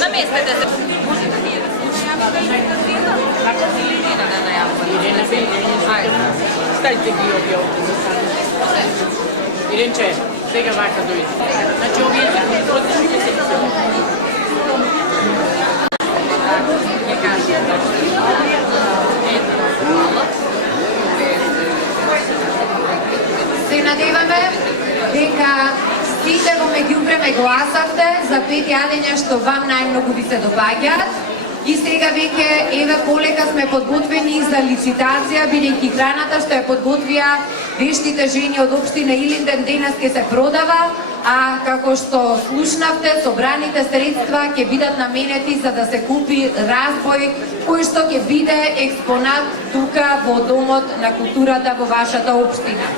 Наместете се. Може да ние да се Ирина да најавува. Ставите ги овие овде. Иринче, сега вака дојде. Значи овие одлични се. Се надеваме дека сите во меѓувреме гласавте за 5 јадења што вам најмногу ви се допаѓаат. И сега веќе еве полека сме подготвени за лицитација, бидејќи храната што ја подготвија вештите жени од општина Илинден денес ќе се продава, а како што слушнавте, собраните средства ќе бидат наменети за да се купи разбој кој што ќе биде експонат тука во Домот на културата во вашата општина.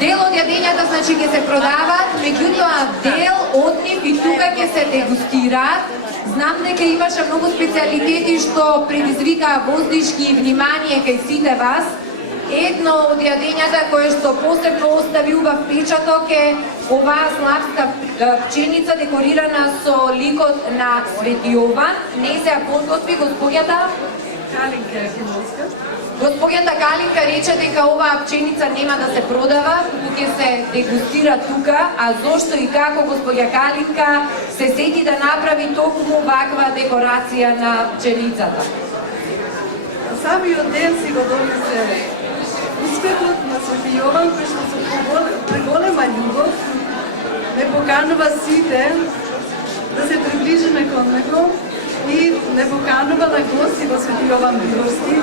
Дел од јадењата значи ќе се продават, меѓутоа дел од нив и тука ќе се дегустираат. Знам дека имаше многу специјалитети што предизвикаа воздишки и внимание кај сите вас. Едно од јадењата кое што посебно остави убав печаток е оваа славска пченица декорирана со ликот на Свети Јован. Не се ја подготви господјата Калинка Филовска. Господјата Калинка рече дека оваа пченица нема да се продава, туку ќе се дегустира тука, а зошто и како господја Калинка се сети да направи токму ваква декорација на пченицата? Самиот ден си го донесе успехот на Свети Јован, кој што со преголема љубов ме поканува сите да се приближиме кон него и не поканува на гости во Свети Јован Биволски,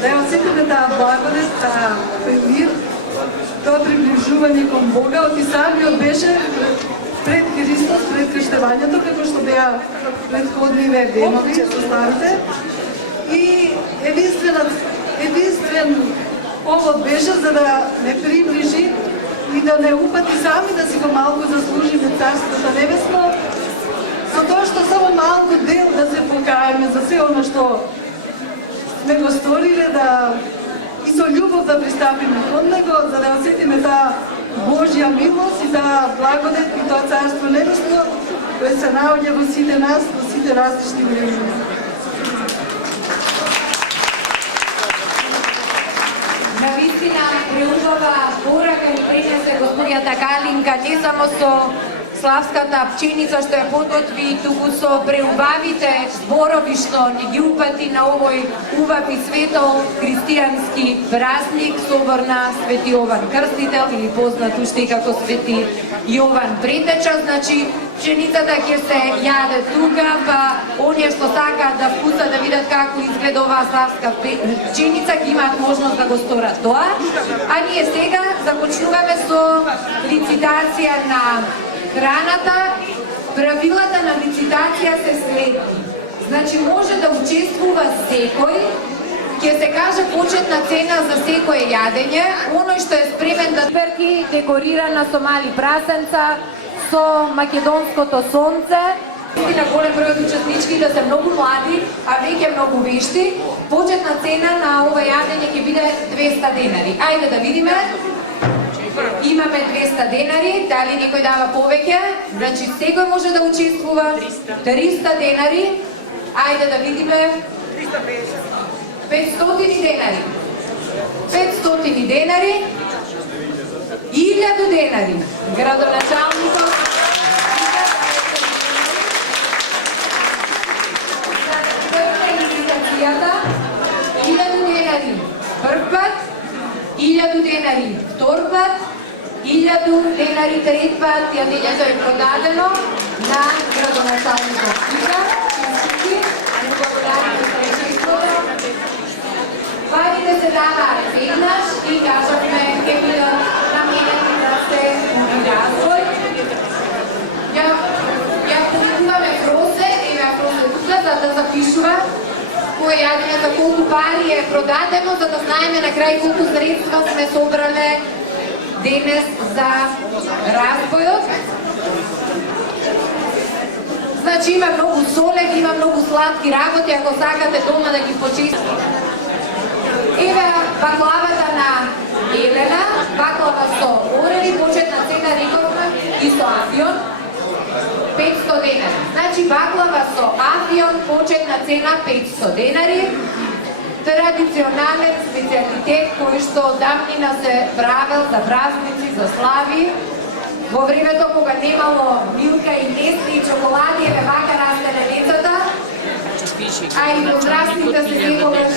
да ја осетиме таа благодат, таа примир, тоа приближување кон Бога. Оти самиот беше пред Христос, пред крштевањето, како што беа предходниве денови со старите. И единствен повод беше за да не приближи и да не упати сами да си го малку заслужиме Царството Небесно, со тоа што само малку дел да се покаеме за се оно што сме го сториле, да и со љубов да пристапиме кон него, за да осетиме таа Божја милост и таа благодат и тоа Царство Небесно, кое се наоѓа во сите нас, во сите различни времена. Навистина преубава порака ни пренесе господјата Калинка, не само со славската пченица што ја подготви, туку со преубавите зборови што ни ги упати на овој убав и светол христијански празник, собор на Свети Јован Крстител или познат уште како Свети Јован Претеча. Значи пченицата ќе се јаде тука, па оние што сакаат да вкусат да видат како изгледа оваа славска пченица ќе имаат можност да го сторат тоа. А ние сега започнуваме со лицитација на храната. Правилата на лицитација се следни. Значи може да учествува секој, ќе се каже почетна цена за секое јадење, оној што е спремен да перки декорирана со мали прасенца, со македонското сонце. На голем број од учесничките се многу млади, а веќе многу вешти. Почетна цена на ова јадење ќе биде 200 денари. Ајде да видиме. Имаме 200 денари, дали некој дава повеќе? Значи секој може да учествува. 300 денари. Ајде да видиме. 500 денари. 500 денари. 1000 денари. Градоначалникот. 1000 денари. Прв пат. 1000 денари втор пат, 1000 денари трет пат, јадењето е продадено на градоначалникот Ика. Парите се даваат веднаш и кажавме ќе бидат наменети да се развој. Ја повикуваме Фросе, еве Фросе тука, за да запишува кој јадење за колку пари е продадено, за да знаеме на крај колку средства сме собрале денес за разбојот. Значи има многу солени, има многу сладки работи, ако сакате дома да ги почистите. Еве баклавата на Елена, баклава со орели, почетна цена рековме и со афион. 500 500 денари. Значи баклава со афион, почетна цена 500 денари. Традиционален специалитет кој што одамнина се правел за празници, за слави. Во времето кога немало милка и нести и чоколади, еве вака растеле децата. А и возрастните се секогаш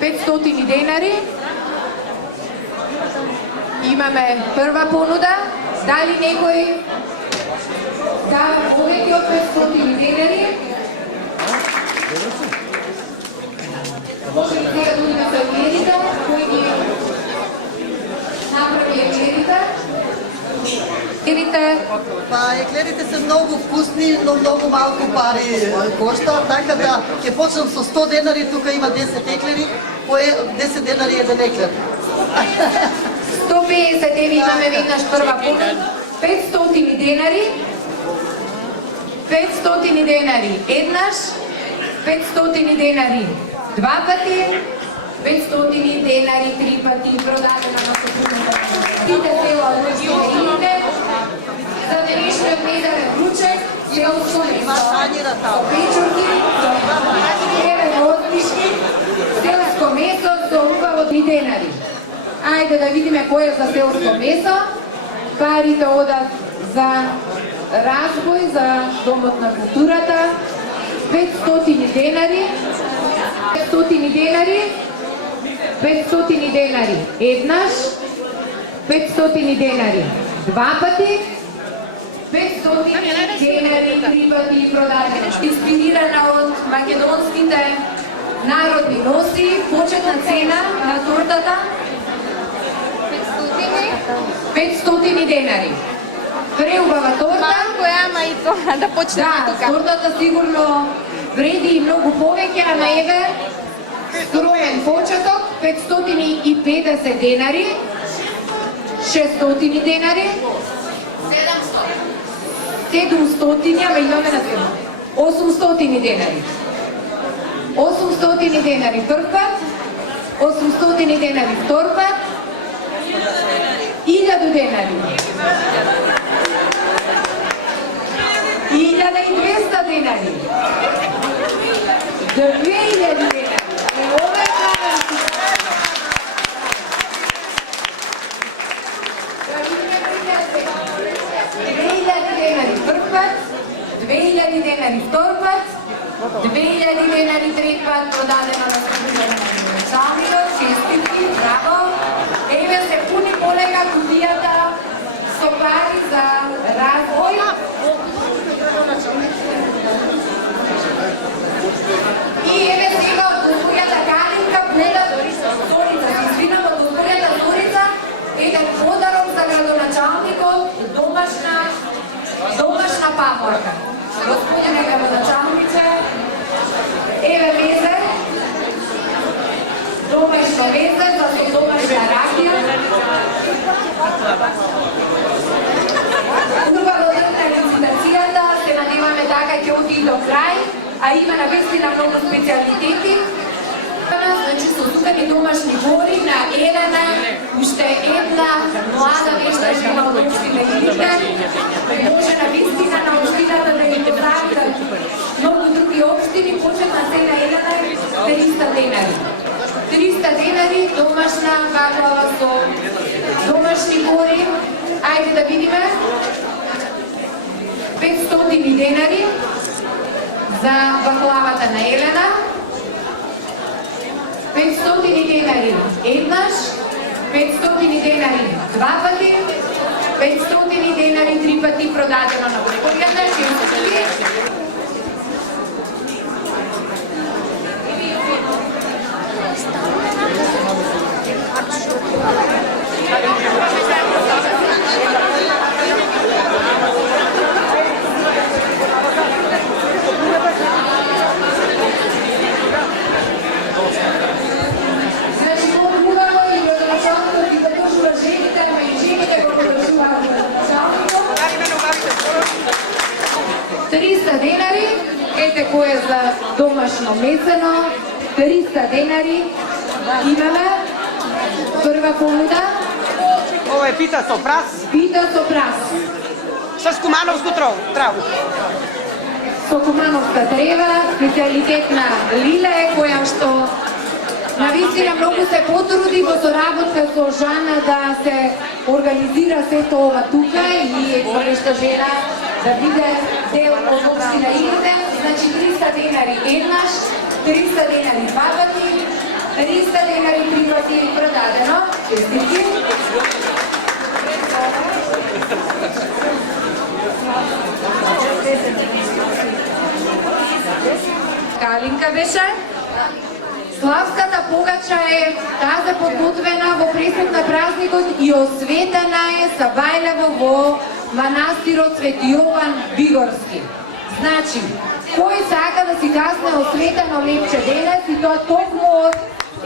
500 денари. Имаме прва понуда. Дали некој дава повеќе од 500 денари? Може ли сега да видиме со еклерите, кој ги направи еклерите? Па еклерите се многу вкусни, но многу малку пари кошта, така да ќе почнам со 100 денари, тука има 10 еклери, по 10 денари еден еклер. 150 еви имаме веднаш прва понуда. 500 денари. 500 денари еднаш. 500 денари два пати. 500 денари три пати продадено на сопругата. Сите села луѓе имате. За денешниот неделен ручек селско месо. Печурки, еве отпишки, селско месо со убаво 3 денари. Ајде да видиме кој е за селско месо. Парите одат за развој, за Домот на културата. 500 денари. 500 денари. 500 денари еднаш. 500 денари два пати. 500 денари три пати продадени. Инспирирана од македонските народни носи, почетна цена на тортата 500 денари. Преубава торта. Малко е, ама и тоа да почнеме тука. Да, тортата сигурно вреди и многу повеќе, ама еве скромен почеток 550 денари. 600 денари. 700, ама имаме на цена. 800 денари. 800 денари прв пат. 800 денари втор пат. 1000 денари. 1200 денари. 2000 денари. Ова е правилно. 2000 денари прв пат. 2000 денари втор пат. 2000 денари трет пат продадено на началникот. Честитки, браво. Еве се пуни полека кутијата со пари за развој. И еве сега од госпоѓата Калинка буда Зорица, извинам, од госпоѓата Зорица еден подарок за градоначалникот, домашна папорка. Господине градоначалниче, еве везе, домашно везе за домашна ракија. Убаво на licitaцијата, се надеваме така ќе оди до крај, а има навистина многу специјалитети. Значи со сукани домашни бори на Елена, уште една млада вешта жена од општина Илите, може навистина на општината да ги позавидат многу други општини, почетна цена Елена е 300 денари. 300 денари домашна баклава со домашни бори. Ајде да видиме. 500 денари за баклавата на Елена. 500 денари еднаш. 500 денари два пати. 500 денари три пати продадено на господијата. Значи, много хубаво и градоначалникот ги поддржува жените, ама и жените го поддржуваат градоначалникот. 300 денари, ете кој е за домашно месено, 300 денари имаме. Прва понуда. Ова е пита со прас. Пита со прас. с кумановско траво. Со кумановска трева, специалитет на Лиле, која што навистина многу се потруди во соработка со Жана да се организира сето ова тука и експонешта жена да биде дел од општина Ирден. Значи 300 денари еднаш, 300 денари два пати, 300 денари три пати продадено. Честитки. Калинка беше. Славската погача е таза подготвена во пресет на празникот и осветена е Сабајлево во манастирот Свети Јован Бигорски. Значи, кој сака да си касне осветено лепче денес и тоа токму од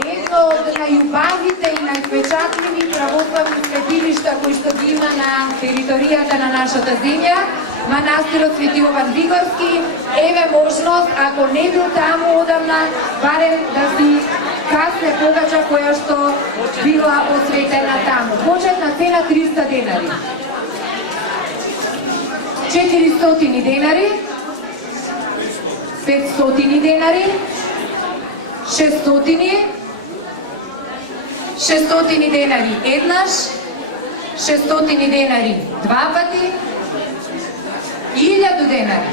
едно од најубавите и највпечатливи православни светилишта кои што ги има на територијата на нашата земја, манастирот Свети Јован Бигорски, еве можност, ако не бил таму одамна, барем да си касне погача која што била осветена таму. Почетна цена 300 денари. 400 денари, 500 денари, 600 денари еднаш, 600 денари два пати, 1000 денари.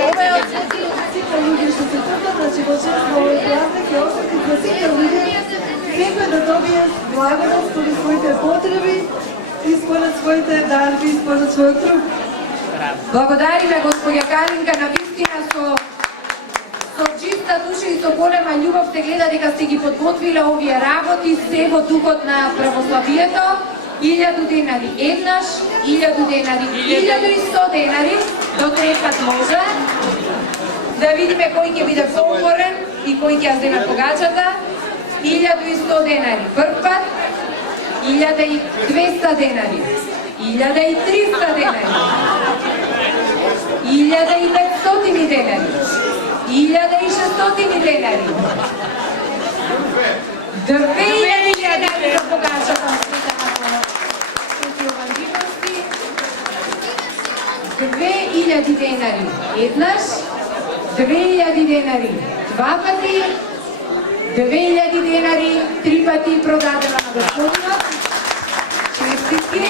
Ова е од сите луѓе што се трудат, значи во овој празник е осети за сите луѓе, секој да добие благодат според своите потреби и според своите дарби и според својот труд. Благодариме господја Калинка, на вистина со чиста душа и со голема љубов сте гледа дека сте ги подготвиле овие работи се во духот на православието. 1000 денари еднаш, 1000 денари, 1100 денари, до трепат може. Да видиме кој ќе биде поуморен и кој ќе ја земе погачата. 1100 денари прв пат, 1200 денари, 1300 денари, 1500 денари, 1600 денари, 2000 денари за погачата. 2000 денари еднаш, 2000 денари два пати, 2000 денари три пати продадено на господинот. Честитки.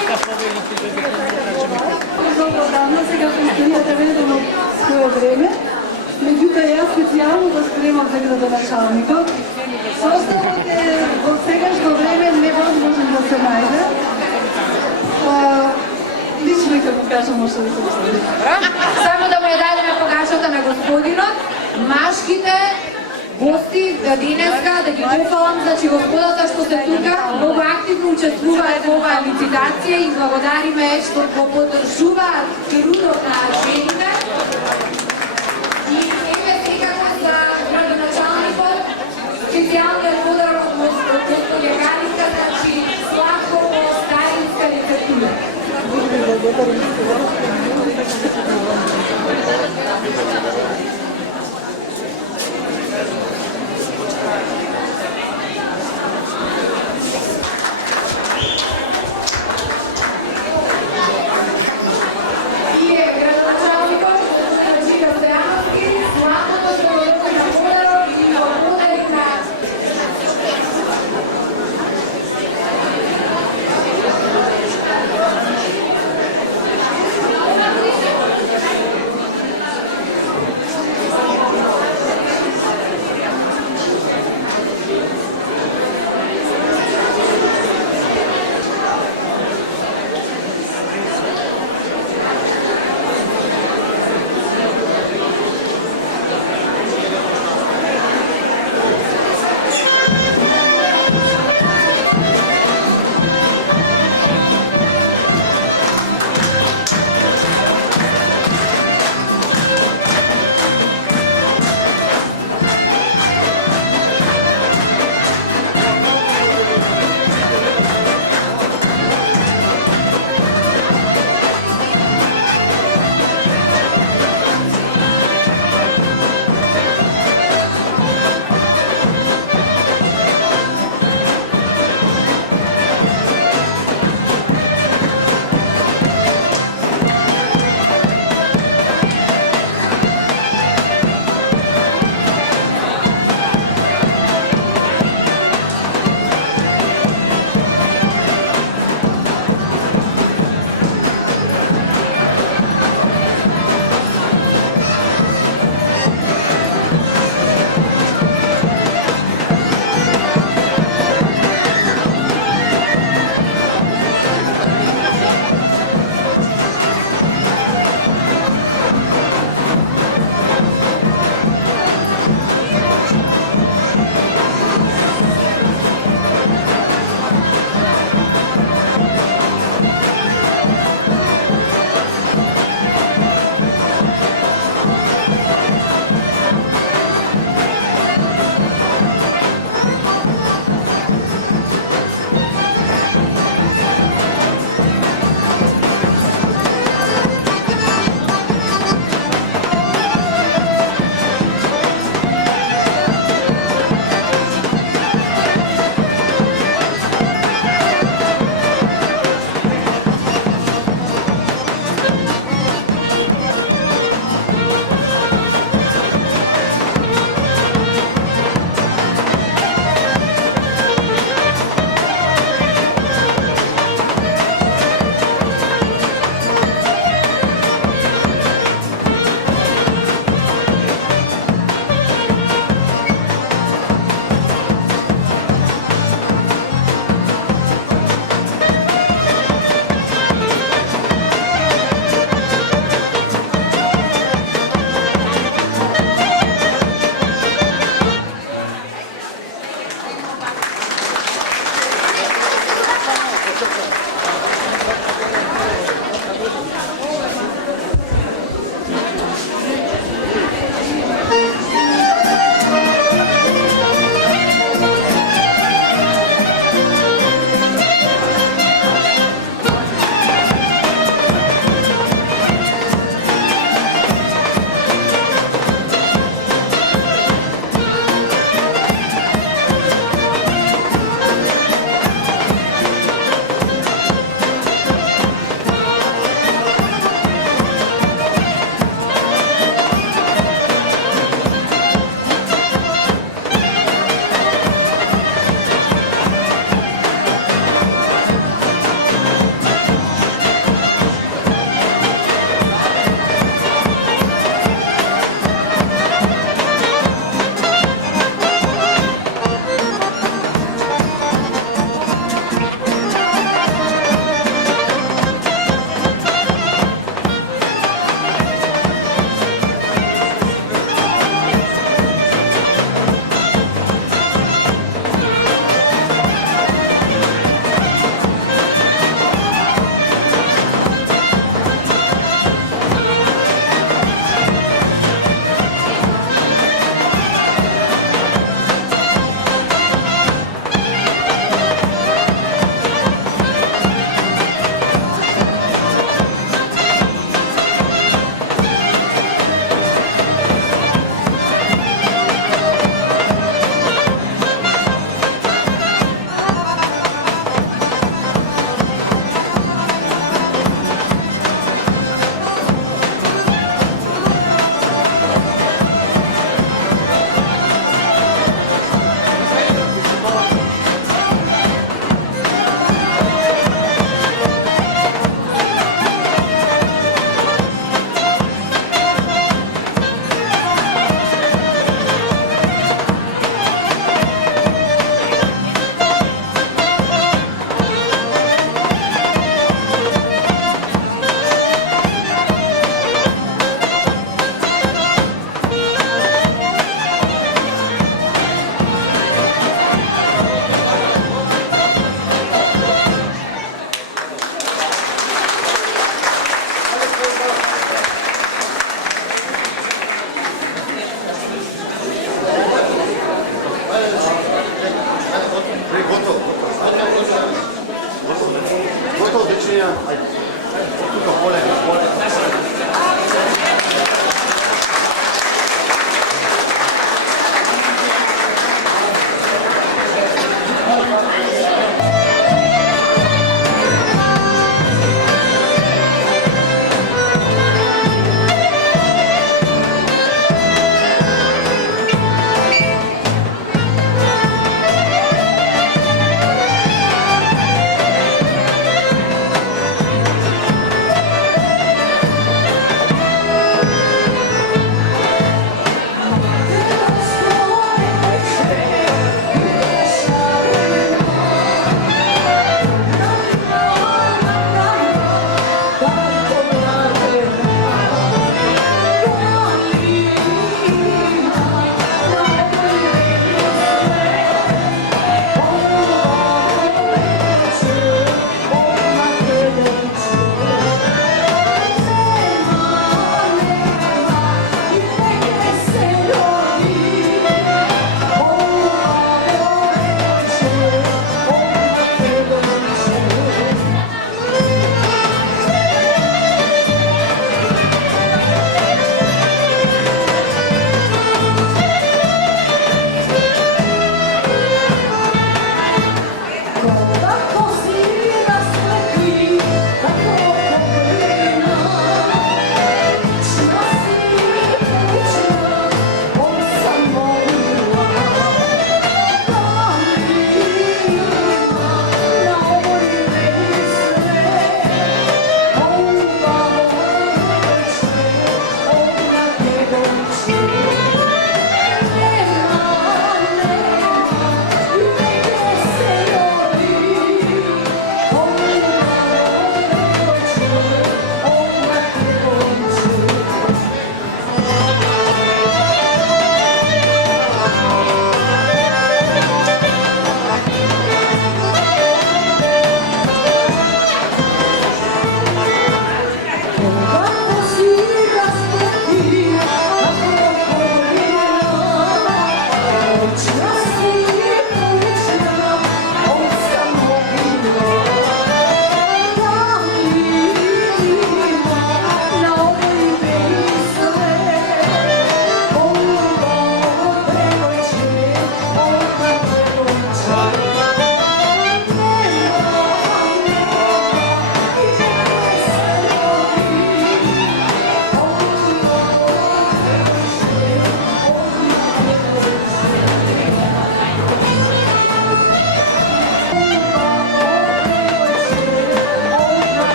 Много давно сега постојате ведено своје време, меѓутоа јас специјално го спремам за градоначалникот. Составот е во сегашно време невозможен да се најде. Лично и како кажам, може да се остави. Само да му ја дадеме погашата на господинот. Машките гости денеска, да ги пофалам, значи господата што се тука, многу активно учествуваат во оваа лицитација и благодариме што го поддржуваат трудот на жените. И еве секако за градоначалникот, специјалниот подарок од господја Калинка, значи сладко во старинска рецептура.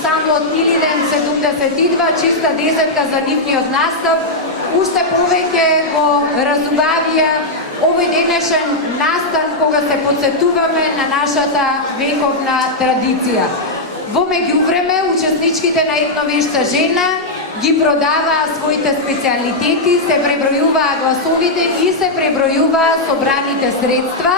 ансамблот Илиден 72, чиста десетка за нивниот настап, уште повеќе го разубавија овој денешен настан кога се подсетуваме на нашата вековна традиција. Во меѓувреме, учесничките на Етновешта жена ги продаваа своите специјалитети, се пребројуваа гласовите и се пребројуваа собраните средства.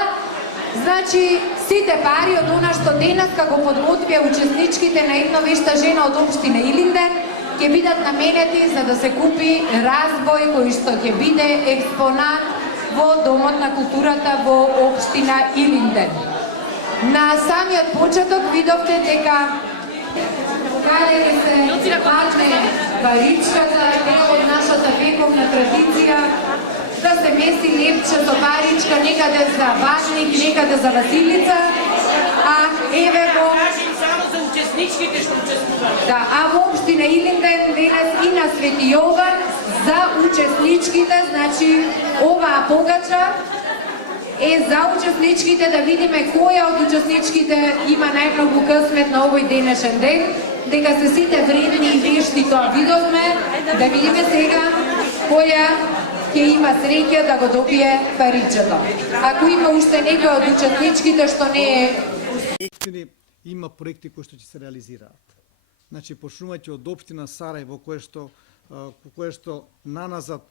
Значи, сите пари од она што денеска го подготвија учесничките на Етновешта жена од општина Илинден ќе бидат наменети за да се купи разбој кој што ќе биде експонат во Домот на културата во општина Илинден. На самиот почеток видовте дека каде ќе се падне паричката, дел од нашата вековна традиција, да се меси лепче со паричка некаде за Башник, некаде за Василица, а еве го... Само за учесничките што учествуваат. Да, а во општина Илинден денес и на Свети Јован за учесничките, значи оваа погача е за учесничките, да видиме која од учесничките има најмногу късмет на овој денешен ден, дека се сите вредни и вешти, тоа видовме, да видиме сега која ќе има среќа да го добие паричето. Ако има уште некој од учесничките што не е... Има проекти кои што ќе се реализираат. Значи, почнувајќи од општина Сарајево, кое што наназад